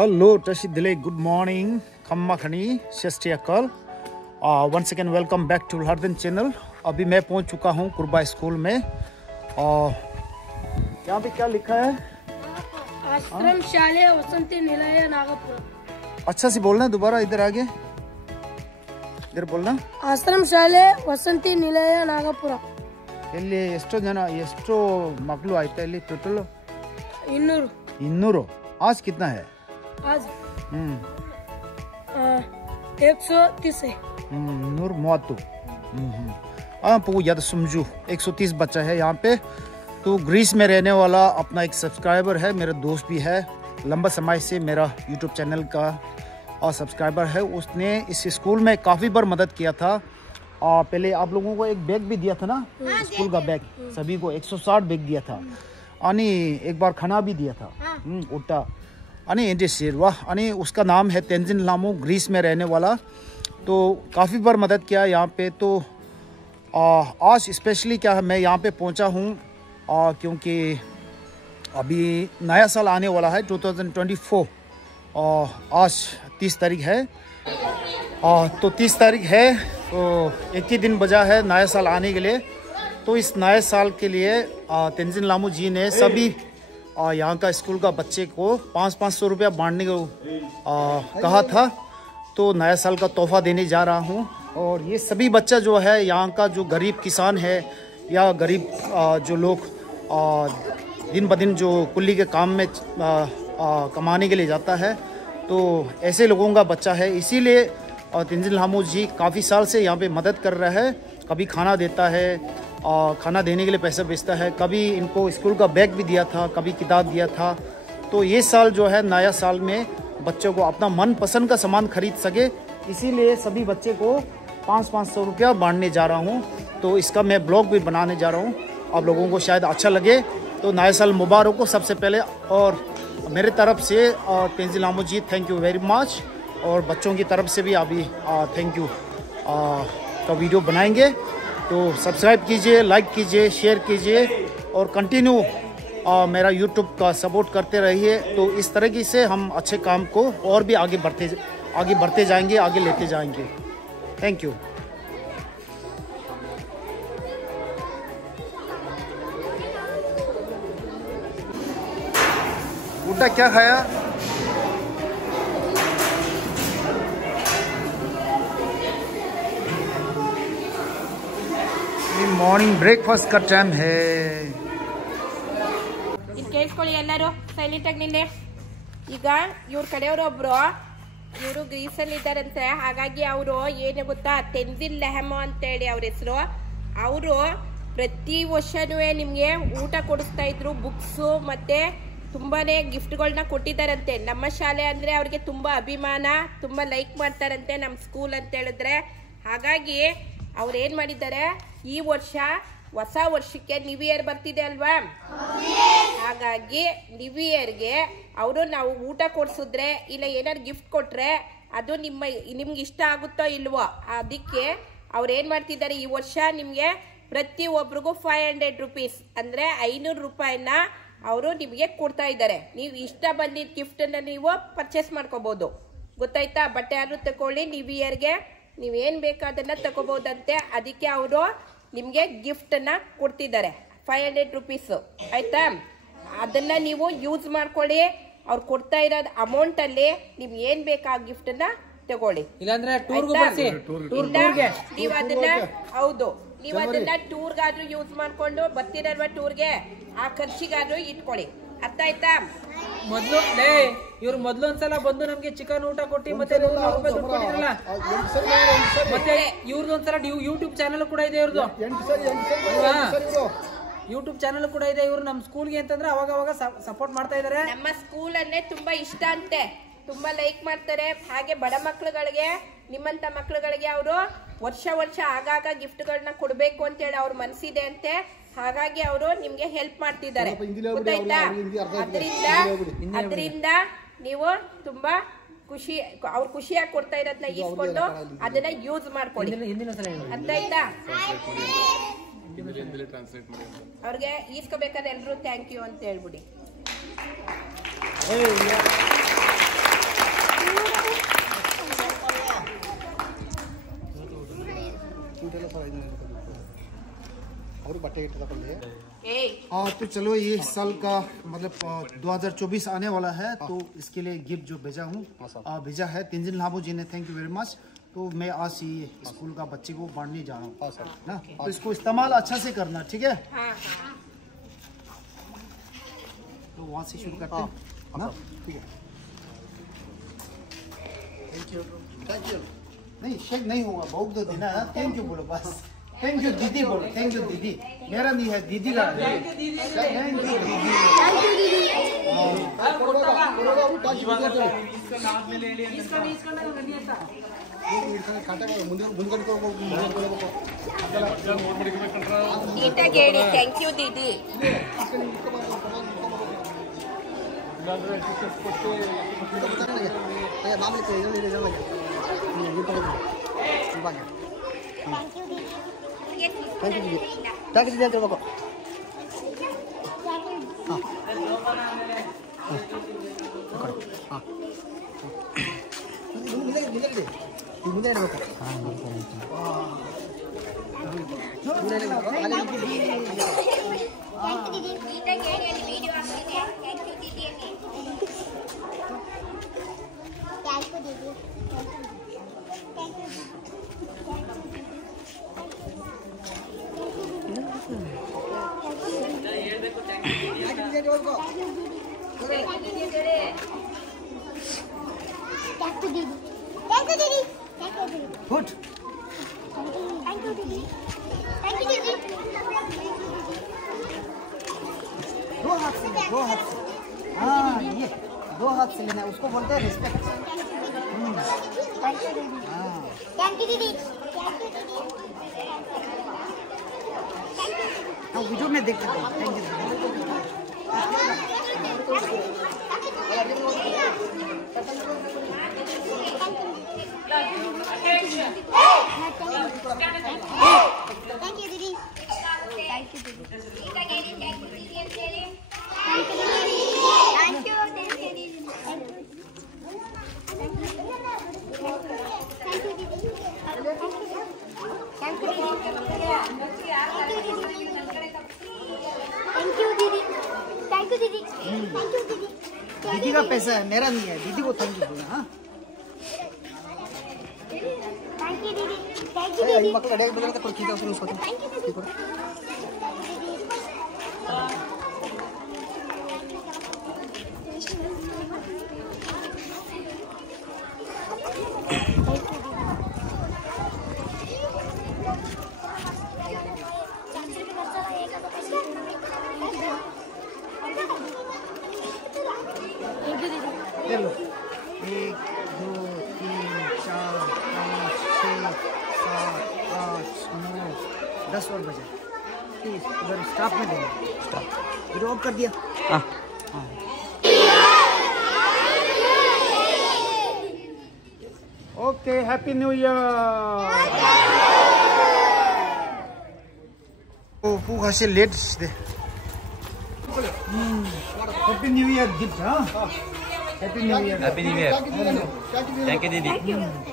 Hello, Tashi Dile. Good morning. Khamma khani, Shashti Akal. Once again, welcome back to Hardin channel. अभी मैं पहुंच चुका हूं कुरबा school में। यहाँ पे क्या लिखा है? आश्रम शाले वसंती निलय नागपुर। अच्छा से बोलना, दोबारा इधर आगे, इधर बोलना। आश्रम शाले वसंती निलय नागपुर। ಇಲ್ಲಿ ಎಷ್ಟು ಜನ ಎಷ್ಟು ಮಕ್ಕಳು ಆಯ್ತಾ ಇಲ್ಲಿ ಟೋಟಲ್? 200। आज कितना है? आज 130 है। 130। याद समझू 130 बच्चा है यहाँ पे। तो ग्रीस में रहने वाला अपना एक सब्सक्राइबर है, मेरा दोस्त भी है, लंबा समय से मेरा यूट्यूब चैनल का और सब्सक्राइबर है। उसने इस स्कूल में काफ़ी बार मदद किया था। पहले आप लोगों को एक बैग भी दिया था ना, स्कूल का बैग, सभी को 160 बैग दिया था। आणि एक बार खाना भी दिया था उल्टा। आणि इंडस्ट्री वाह। आणि उसका नाम है तेंजिन लामो, ग्रीस में रहने वाला। तो काफ़ी बार मदद किया यहाँ पे। तो आज स्पेशली क्या है, मैं यहाँ पे पहुँचा हूँ क्योंकि अभी नया साल आने वाला है 2024। आज 30 तारीख है। तो 30 तारीख है, तो एक ही दिन बचा है नया साल आने के लिए। तो इस नए साल के लिए तेंजिन लामो जी ने सभी यहाँ का स्कूल का बच्चे को 500 रुपया बांटने को कहा था। तो नया साल का तोहफा देने जा रहा हूँ। और ये सभी बच्चा जो है यहाँ का जो गरीब किसान है या गरीब जो लोग दिन ब दिन जो कुल्ली के काम में कमाने के लिए जाता है, तो ऐसे लोगों का बच्चा है। इसीलिए तेंजिन लामो जी काफ़ी साल से यहाँ पे मदद कर रहा है। कभी खाना देता है, खाना देने के लिए पैसा भेजता है, कभी इनको स्कूल का बैग भी दिया था, कभी किताब दिया था। तो ये साल जो है नया साल में बच्चों को अपना मनपसंद का सामान खरीद सके, इसीलिए सभी बच्चे को 500 रुपया बांटने जा रहा हूँ। तो इसका मैं ब्लॉग भी बनाने जा रहा हूँ, आप लोगों को शायद अच्छा लगे। तो नया साल मुबारक हो सबसे पहले। और मेरे तरफ से तेंजिन लामो जी थैंक यू वेरी मच। और बच्चों की तरफ से भी अभी थैंक यू का वीडियो बनाएंगे। तो सब्सक्राइब कीजिए, लाइक कीजिए, शेयर कीजिए और कंटिन्यू मेरा यूट्यूब का सपोर्ट करते रहिए। तो इस तरीके से हम अच्छे काम को और भी आगे बढ़ते जाएंगे, आगे लेते जाएंगे। Thank you. ऊटा क्या खाया? मॉर्निंग ब्रेकफास्ट का टाइम है। ಕೇಳಿಸ್ಕೊಳ್ಳಿ ಎಲ್ಲರೂ, ಸೈಲೆಂಟ್ ಆಗಿ ನಿನ್ನೆ. ಈಗ ಇವ್ರ ಕಡೆಯವರು ಒಬ್ರು, ಇವರು ಗ್ರೀಸಲ್ಲಿ ಇದ್ದಾರಂತೆ. ಹಾಗಾಗಿ ಅವರು ಏನು ಗೊತ್ತಾ, ತೆಂಜಿನ್ ಲೆಹಮೋ ಅಂತೇಳಿ ಅವ್ರ ಹೆಸರು. ಅವರು ಪ್ರತಿ ವರ್ಷನೂ ನಿಮಗೆ ಊಟ ಕೊಡಿಸ್ತಾ ಇದ್ರು, ಬುಕ್ಸು ಮತ್ತೆ ತುಂಬಾನೇ ಗಿಫ್ಟ್ಗಳನ್ನ ಕೊಟ್ಟಿದ್ದಾರಂತೆ. ನಮ್ಮ ಶಾಲೆ ಅಂದ್ರೆ ಅವ್ರಿಗೆ ತುಂಬಾ ಅಭಿಮಾನ, ತುಂಬಾ ಲೈಕ್ ಮಾಡ್ತಾರಂತೆ ನಮ್ಮ ಸ್ಕೂಲ್ ಅಂತ ಹೇಳಿದ್ರೆ. ಹಾಗಾಗಿ ಅವ್ರು ಏನ್ ಮಾಡಿದ್ದಾರೆ, ಈ ವರ್ಷ ಹೊಸ ವರ್ಷಕ್ಕೆ ನ್ಯೂ ಇಯರ್ ಬರ್ತಿದೆ ಅಲ್ವಾ, ಹಾಗಾಗಿ ನ್ಯೂ ಇಯರ್ಗೆ ಅವರು ನಾವು ಊಟ ಕೊಡ್ಸಿದ್ರೆ ಇಲ್ಲ ಏನಾದ್ರು ಗಿಫ್ಟ್ ಕೊಟ್ರೆ ಅದು ನಿಮ್ಗೆ ಇಷ್ಟ ಆಗುತ್ತೋ ಇಲ್ವೋ, ಅದಕ್ಕೆ ಅವ್ರು ಏನ್ ಮಾಡ್ತಿದ್ದಾರೆ, ಈ ವರ್ಷ ನಿಮ್ಗೆ ಪ್ರತಿ ಒಬ್ರಿಗೂ 500 ರುಪೀಸ್ ಅಂದ್ರೆ 500 ರೂಪಾಯಿನ ಅವರು ನಿಮಗೆ ಕೊಡ್ತಾ ಇದ್ದಾರೆ. ನೀವು ಇಷ್ಟ ಬಂದಿದ್ದ ಗಿಫ್ಟ್ ಅನ್ನ ನೀವು ಪರ್ಚೇಸ್ ಮಾಡ್ಕೋಬಹುದು, ಗೊತ್ತಾಯ್ತಾ? ಬಟ್ಟೆ ಆದ್ರೂ ತಕೊಳ್ಳಿ, ನ್ಯೂ ಇಯರ್ಗೆ ನೀವೇನ್ ಬೇಕಾದನ್ನ ತಗೋಬಹುದಂತೆ. ಅದಕ್ಕೆ ಅವರು ನಿಮ್ಗೆ ಗಿಫ್ಟ್ ಅನ್ನ ಕೊಡ್ತಿದ್ದಾರೆ 500 ರುಪೀಸ್, ಆಯ್ತಾ? ಅದನ್ನ ನೀವು ಯೂಸ್ ಮಾಡ್ಕೊಳ್ಳಿ. ಅವ್ರು ಕೊಡ್ತಾ ಇರೋ ಅಮೌಂಟ್ ಅಲ್ಲಿ ನೀವ್ ಏನ್ ಬೇಕಾ ಗಿಫ್ಟ್ ಅನ್ನ ತಗೊಳ್ಳಿ. ನೀವ್ ಅದನ್ನ ಹೌದು, ನೀವ್ ಅದನ್ನ ಟೂರ್ಗಾದ್ರೂ ಯೂಸ್ ಮಾಡ್ಕೊಂಡು ಬರ್ತೀರಲ್ವಾ, ಟೂರ್ಗೆ ಆ ಖರ್ಚಿಗಾದ್ರೂ ಇಟ್ಕೊಳ್ಳಿ. ಅರ್ಥ ಆಯ್ತಾ? ಇವ್ರು ಮೊದ್ಲು ಒಂದ್ಸಲ ಬಂದು ನಮ್ಗೆ ಚಿಕನ್ ಊಟ ಕೊಟ್ಟಿ ಮತ್ತೆ 100 ರೂಪಾಯಿ ದುಡ್ಡು ಕೊಟ್ಟಿದ್ರಲ್ಲ. ಮತ್ತೆ ಇವ್ರದ್ದು ಒಂದ್ಸಲ ಯೂಟ್ಯೂಬ್ ಚಾನಲ್ ಕೂಡ ಇದೆ ಇವ್ರದ್ದು, ಯೂಟ್ಯೂಬ್ ಚಾನಲ್ ಕೂಡ ಇದೆ. ಇವ್ರು ನಮ್ ಸ್ಕೂಲ್ಗೆ ಅಂತಂದ್ರೆ ಅವಾಗ ಸಪೋರ್ಟ್ ಮಾಡ್ತಾ ಇದಾರೆ. ನಮ್ಮ ಸ್ಕೂಲ್ ಅನ್ನೇ ತುಂಬಾ ಇಷ್ಟ ಅಂತೆ, ತುಂಬಾ ಲೈಕ್ ಮಾಡ್ತಾರೆ. ಹಾಗೆ ಬಡ ಮಕ್ಳುಗಳಿಗೆ, ನಿಮ್ಮಂತ ಮಕ್ಳುಗಳಿಗೆ ಅವರು ವರ್ಷ ಆಗಾಗ ಗಿಫ್ಟ್ ಗಳನ್ನ ಕೊಡ್ಬೇಕು ಅಂತ ಹೇಳಿ ಅವ್ರ ಮನ್ಸಿದೆ ಅಂತೆ. ಹಾಗಾಗಿ ಅವರು ನಿಮ್ಗೆ ಹೆಲ್ಪ್ ಮಾಡ್ತಿದ್ದಾರೆ, ಗೊತ್ತಾಯ್ತಾ? ಅದರಿಂದ ನೀವು ತುಂಬಾ ಅವ್ರು ಖುಷಿಯಾಗಿ ಕೊಡ್ತಾ ಇರೋದನ್ನ ಈಸ್ಕೊಂಡು ಅದನ್ನ ಯೂಸ್ ಮಾಡ್ಕೊಳ್ಳಿ, ಅರ್ಥ ಆಯ್ತಾ? ಅವ್ರಿಗೆ ಈಸ್ಕೋಬೇಕಾದ್ರೆ ಎಲ್ರು ಥ್ಯಾಂಕ್ ಯು ಅಂತ ಹೇಳ್ಬಿಡಿ. हाँ तो चलो ये साल का मतलब 2024 आने वाला है, तो इसके लिए गिफ्ट जो भेजा हूँ भेजा है तेंजिन लाबो जी ने, थैंक यू वेरी मच। तो मैं आज ये स्कूल का बच्चे को बांटने जा रहा हूँ ना, तो इसको इस्तेमाल अच्छा से करना, ठीक है? तो वहाँ से शुरू करते हैं ना, ठीक है? Thank you. नहीं शेक नहीं होगा, बहुत तो देना है, थैंक यू बोलो बस। थैंक यू दीदी बोलो, थैंक यू दीदी, मेरा नहीं है दीदी का। थैंक यू दीदी। थैंक यू दीदी। गुड। दो हाथ से, दो हाथ से, हाँ ये दो हाथ से लेना है, उसको बोलते हैं रिस्पेक्ट। थैंक यू दीदी। हाँ वीडियो में देख सकते हैं, थैंक यू। थैंक यू दीदी। दीदी का पैसा है, मेरा नहीं है, दीदी को थैंक यू बोलना। हाँ थैंक यू दीदी। थैंक यू दीदी। ले लो। 1 2 3 4 5 6 7 8 9 10 और बजे। प्लीज उधर स्टाफ में देना। स्टाफ वीडियो ऑफ कर दिया। हाँ ओके, हैप्पी न्यू ईयर। ओ पूरा से लेट दे। Happy new year gift. हाँ happy new year. Happy new year. Thank you दीदी।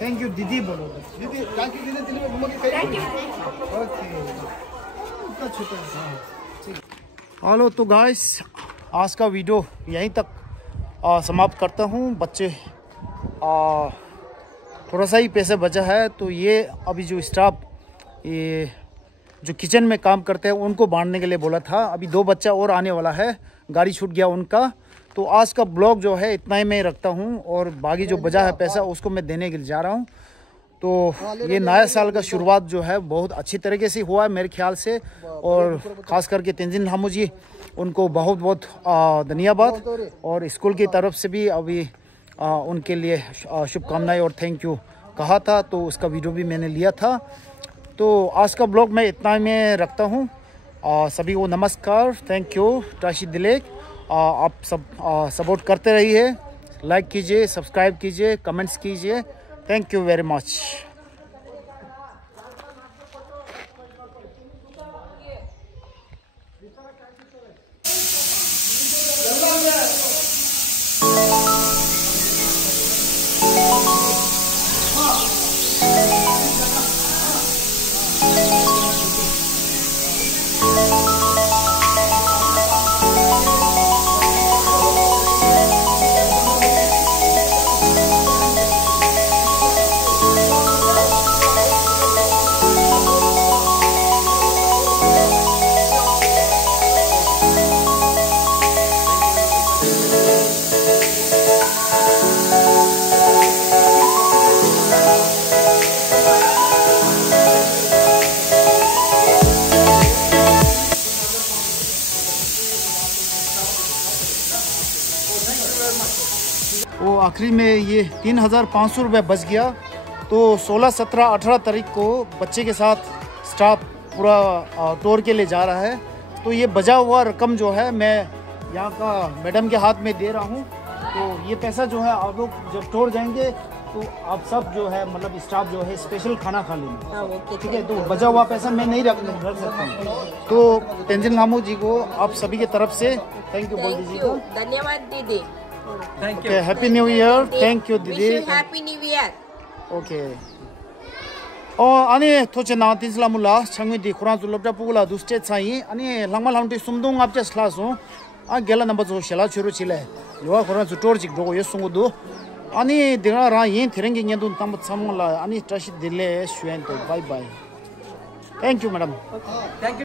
थैंक यू दीदी बोलो दीदी। थैंक यू दीदी। ओके इतना छोटा है। हेलो तो गाइस, आज का वीडियो यहीं तक समाप्त करता हूँ। बच्चे थोड़ा सा ही पैसे बचा है, तो ये अभी जो स्टाफ ये जो किचन में काम करते हैं उनको बांटने के लिए बोला था। अभी 2 बच्चा और आने वाला है, गाड़ी छूट गया उनका। तो आज का ब्लॉग जो है इतना ही मैं रखता हूँ, और बाकी जो बचा है पैसा उसको मैं देने के लिए जा रहा हूँ। तो ये नया साल का शुरुआत जो है बहुत अच्छी तरीके से हुआ है मेरे ख्याल से, और ख़ास करके तेंजिन हामू जी उनको बहुत बहुत धन्यवाद, और स्कूल की तरफ से भी अभी उनके लिए शुभकामनाएं और थैंक यू कहा था, तो उसका वीडियो भी मैंने लिया था। तो आज का ब्लॉग मैं इतना में रखता हूँ। सभी को नमस्कार, थैंक यू, टाशी दिलेक। आप सब सपोर्ट करते रहिए, लाइक कीजिए, सब्सक्राइब कीजिए, कमेंट्स कीजिए। Thank you very much. आखिरी में ये 3,500 रुपये बच गया। तो 16, 17, 18 तारीख को बच्चे के साथ स्टाफ पूरा टूर के लिए जा रहा है। तो ये बचा हुआ रकम जो है मैं यहाँ का मैडम के हाथ में दे रहा हूँ। तो ये पैसा जो है आप लोग जब टूर जाएंगे तो आप सब जो है मतलब स्टाफ जो है स्पेशल खाना खा लेंगे, ठीक है। तो बचा हुआ पैसा मैं नहीं रख सकता हूँ। तो तेंजिन गामो जी को आप सभी की तरफ से थैंक यू बोल दीजिएगा। धन्यवाद दीदी। Okay, happy new year. Thank you दीदी। Happy new year. Okay. 아니 토체 나 틴슬라물라 창위디 쿠란 줄럽자 부글라 두스테 차이 아니 랑말 한테 숨동 앞제 슬라소 아 겔라 넘버 조 샬라 추루 칠레 요아 쿠란 주 토르직 도고 예송고도 아니 데가 라인 테랭게 녀돈 담 참물라 아니 트라시 딜레 슈엔테 바이 바이. Thank you madam. Thank you.